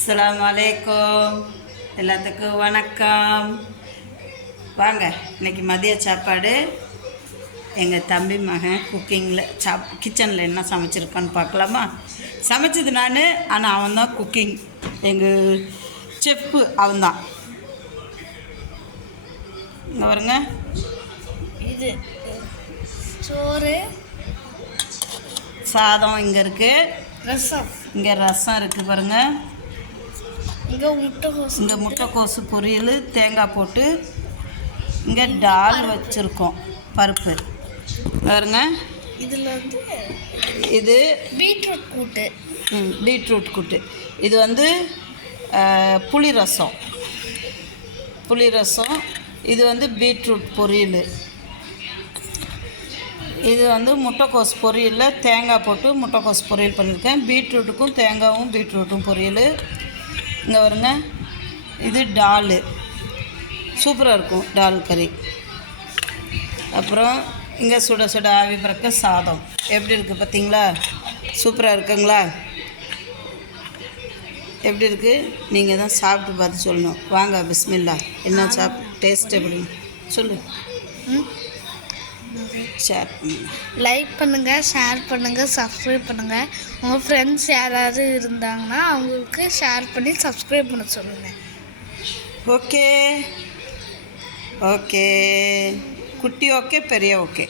அஸ்ஸலாமு அலைக்கும். எல்லாத்துக்கும் வணக்கம். வாங்க, இன்றைக்கி மதிய சாப்பாடு. எங்கள் தம்பி மகன் குக்கிங்கில் கிச்சனில் என்ன சமைச்சிருக்கான்னு பார்க்கலாமா? சமைச்சது நான், ஆனால் அவன் தான் குக்கிங். எங்கள் செஃப்பு அவன்தான். இங்கே வருங்க, இது சோறு, சாதம் இங்கே இருக்குது, ரசம் இங்கே ரசம் இருக்குது பாருங்கள், இங்கே முட்டைக்கோசு பொரியல் தேங்காய் போட்டு, இங்கே டால் வச்சுருக்கோம், பருப்பு பாருங்க. இதில் வந்து இது பீட்ரூட் கூட்டு. பீட்ரூட் கூட்டு. இது வந்து புளி ரசம். இது வந்து பீட்ரூட் பொரியல். இது வந்து முட்டைக்கோஸ் பொரியலில் தேங்காய் போட்டு முட்டைக்கோஸ் பொரியல் பண்ணியிருக்கேன். பீட்ரூட்டுக்கும் தேங்காயும் பீட்ரூட்டும் பொரியல். இங்கே வருங்க, இது டால், சூப்பராக இருக்கும் டால் கறி. அப்புறம் இங்கே சுட சுட ஆவி பறக்க சாதம். எப்படி இருக்குது பார்த்தீங்களா? சூப்பராக இருக்குங்களா? எப்படி இருக்குது? நீங்கள் தான் சாப்பிட்டு பார்த்து சொல்லணும். வாங்க, பிஸ்மில்லா. என்ன டேஸ்ட் எப்படி சொல்லு. ஷேர் பண்ணுங்கள், லைக் பண்ணுங்கள், ஷேர் பண்ணுங்கள், சப்ஸ்கிரைப் பண்ணுங்கள். உங்கள் ஃப்ரெண்ட்ஸ் யாராவது இருந்தாங்கன்னா அவங்களுக்கு ஷேர் பண்ணி சப்ஸ்கிரைப் பண்ண சொல்லுங்கள். Okay okay. குட்டி ஓகே, பெரிய ஓகே.